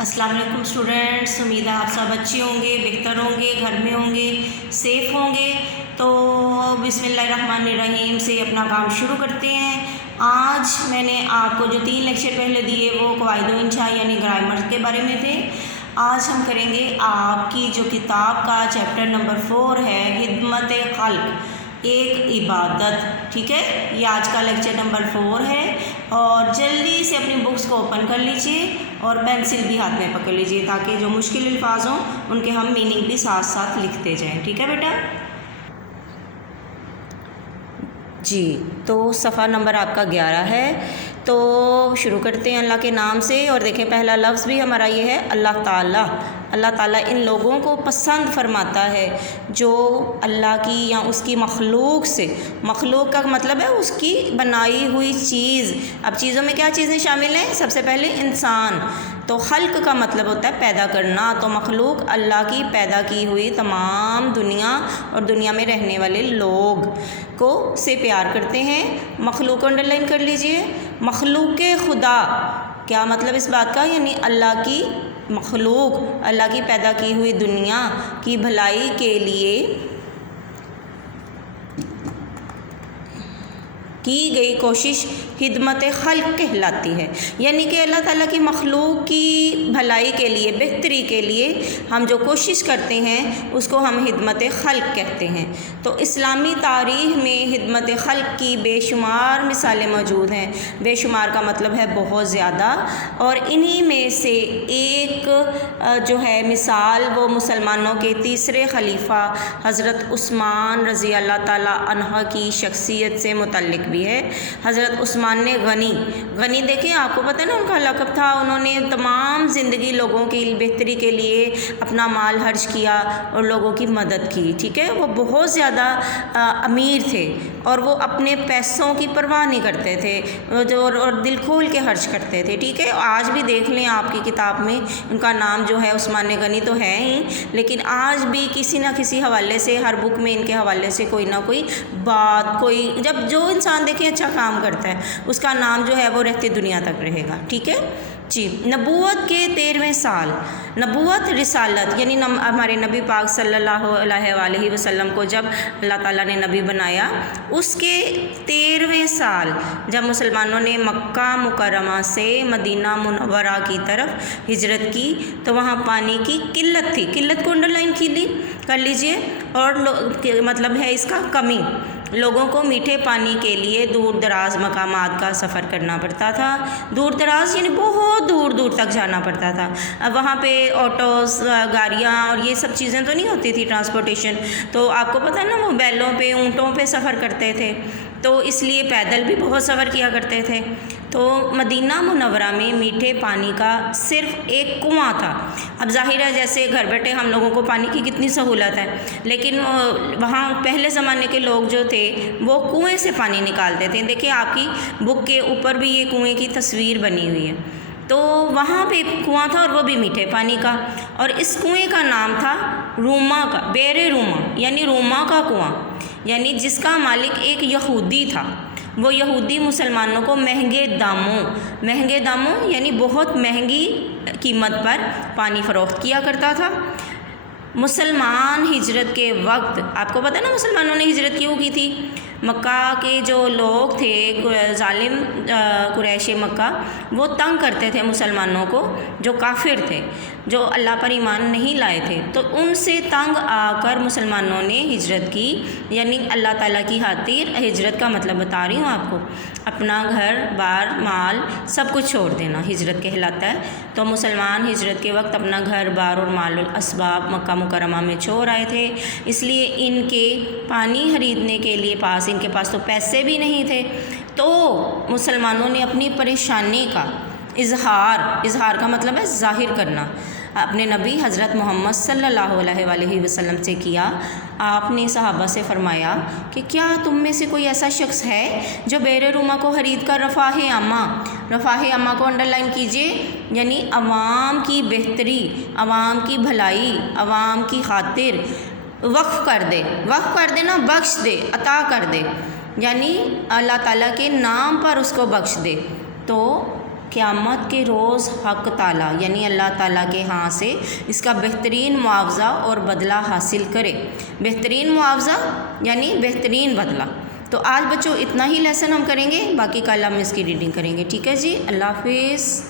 السلام علیکم اسٹوڈنٹس، امید ہے آپ سب اچھے ہوں گے، بہتر ہوں گے، گھر میں ہوں گے، سیف ہوں گے۔ تو بسم اللہ الرحمن الرحیم سے اپنا کام شروع کرتے ہیں۔ آج میں نے آپ کو جو 3 لیکچر پہلے دیے وہ قواعد و انشاء یعنی گرامر کے بارے میں تھے۔ آج ہم کریں گے آپ کی جو کتاب کا چیپٹر نمبر 4 ہے، خدمت خلق ایک عبادت، ٹھیک ہے۔ یہ آج کا لیکچر نمبر 4 ہے، اور جلدی سے اپنی بکس کو اوپن کر لیجئے اور پینسل بھی ہاتھ میں پکڑ لیجئے تاکہ جو مشکل الفاظ ہوں ان کے ہم میننگ بھی ساتھ ساتھ لکھتے جائیں، ٹھیک ہے بیٹا۔ جی تو صفحہ نمبر آپ کا 11 ہے، تو شروع کرتے ہیں اللہ کے نام سے۔ اور دیکھیں پہلا لفظ بھی ہمارا یہ ہے اللہ تعالیٰ۔ اللہ تعالیٰ ان لوگوں کو پسند فرماتا ہے جو اللہ کی یا اس کی مخلوق سے، مخلوق کا مطلب ہے اس کی بنائی ہوئی چیز۔ اب چیزوں میں کیا چیزیں شامل ہیں؟ سب سے پہلے انسان، تو خلق کا مطلب ہوتا ہے پیدا کرنا، تو مخلوق اللہ کی پیدا کی ہوئی تمام دنیا اور دنیا میں رہنے والے لوگ کو سے پیار کرتے ہیں۔ مخلوق کو انڈرلائن کر لیجئے۔ مخلوق خدا کیا مطلب اس بات کا؟ یعنی اللہ کی مخلوق، اللہ کی پیدا کی ہوئی دنیا کی بھلائی کے لیے کی گئی کوشش خدمت خلق کہلاتی ہے۔ یعنی کہ اللہ تعالیٰ کی مخلوق کی بھلائی کے لیے، بہتری کے لیے ہم جو کوشش کرتے ہیں اس کو ہم خدمت خلق کہتے ہیں۔ تو اسلامی تاریخ میں خدمت خلق کی بے شمار مثالیں موجود ہیں۔ بے شمار کا مطلب ہے بہت زیادہ، اور انہی میں سے ایک جو ہے مثال وہ مسلمانوں کے تیسرے خلیفہ حضرت عثمان رضی اللہ تعالیٰ عنہ کی شخصیت سے متعلق بھی ہے۔ حضرت عثمان نے غنی دیکھیں، آپ کو پتہ ہے نا ان کا لقب تھا، انہوں نے تمام زندگی لوگوں کی بہتری کے لیے اپنا مال خرچ کیا اور لوگوں کی مدد کی، ٹھیک ہے۔ وہ بہت زیادہ امیر تھے اور وہ اپنے پیسوں کی پرواہ نہیں کرتے تھے، اور دل کھول کے خرچ کرتے تھے، ٹھیک ہے۔ آج بھی دیکھ لیں آپ کی کتاب میں ان کا نام جو ہے عثمان غنی تو ہے ہی، لیکن آج بھی کسی نہ کسی حوالے سے ہر بک میں ان کے حوالے سے کوئی نہ کوئی بات، کوئی جب جو انسان دیکھیں اچھا کام کرتا ہے اس کا نام جو ہے وہ رہتی دنیا تک رہے گا، ٹھیک ہے جی۔ نبوت کے 13ویں سال، نبوت رسالت یعنی ہمارے نبی پاک صلی اللہ علیہ وآلہ وسلم کو جب اللہ تعالیٰ نے نبی بنایا، اس کے 13ویں سال جب مسلمانوں نے مکہ مکرمہ سے مدینہ منورہ کی طرف ہجرت کی تو وہاں پانی کی قلت تھی۔ قلت کو انڈرلائن کر لیجئے، اور مطلب ہے اس کا کمی۔ لوگوں کو میٹھے پانی کے لیے دور دراز مقامات کا سفر کرنا پڑتا تھا۔ دور دراز یعنی بہت دور دور تک جانا پڑتا تھا۔ اب وہاں پہ آٹوز، گاڑیاں اور یہ سب چیزیں تو نہیں ہوتی تھی، ٹرانسپورٹیشن، تو آپ کو پتہ ہے نا وہ بیلوں پہ، اونٹوں پہ سفر کرتے تھے، تو اس لیے پیدل بھی بہت سفر کیا کرتے تھے۔ تو مدینہ منورہ میں میٹھے پانی کا صرف ایک کنواں تھا۔ اب ظاہر ہے جیسے گھر بیٹھے ہم لوگوں کو پانی کی کتنی سہولت ہے، لیکن وہاں پہلے زمانے کے لوگ جو تھے وہ کنویں سے پانی نکالتے تھے۔ دیکھیں آپ کی بک کے اوپر بھی یہ کنویں کی تصویر بنی ہوئی ہے، تو وہاں پہ کنواں تھا اور وہ بھی میٹھے پانی کا، اور اس کنویں کا نام تھا روما کا، بیر روما یعنی روما کا کنواں، یعنی جس کا مالک ایک یہودی تھا۔ وہ یہودی مسلمانوں کو مہنگے داموں یعنی بہت مہنگی قیمت پر پانی فروخت کیا کرتا تھا۔ مسلمان ہجرت کے وقت، آپ کو پتہ ہے نا مسلمانوں نے ہجرت کیوں کی تھی؟ مکہ کے جو لوگ تھے، ظالم قریش مکہ، وہ تنگ کرتے تھے مسلمانوں کو، جو کافر تھے، جو اللہ پر ایمان نہیں لائے تھے، تو ان سے تنگ آ کر مسلمانوں نے ہجرت کی، یعنی اللہ تعالیٰ کی خاطر۔ ہجرت کا مطلب بتا رہی ہوں آپ کو، اپنا گھر بار مال سب کچھ چھوڑ دینا ہجرت کہلاتا ہے۔ تو مسلمان ہجرت کے وقت اپنا گھر بار اور مال الاسباب مکہ مکرمہ میں چھوڑ آئے تھے، اس لیے ان کے پانی خریدنے کے لیے ان کے پاس تو پیسے بھی نہیں تھے، تو مسلمانوں نے اپنی پریشانی کا اظہار کا مطلب ہے ظاہر کرنا، اپنے نبی حضرت محمد صلی اللہ علیہ وآلہ وسلم سے کیا۔ آپ نے صحابہ سے فرمایا کہ کیا تم میں سے کوئی ایسا شخص ہے جو بیر روما کو خرید کر رفاہ عامہ کو انڈرلائن کیجئے، یعنی عوام کی بہتری، عوام کی بھلائی، عوام کی خاطر وقف کر دے نا، بخش دے، عطا کر دے، یعنی اللہ تعالیٰ کے نام پر اس کو بخش دے۔ تو قیامت کے روز حق تعالیٰ یعنی اللہ تعالیٰ کے ہاں سے اس کا بہترین معاوضہ اور بدلہ حاصل کرے۔ بہترین معاوضہ یعنی بہترین بدلہ۔ تو آج بچوں اتنا ہی لیسن ہم کریں گے، باقی کل ہم اس کی ریڈنگ کریں گے، ٹھیک ہے جی؟ اللہ حافظ۔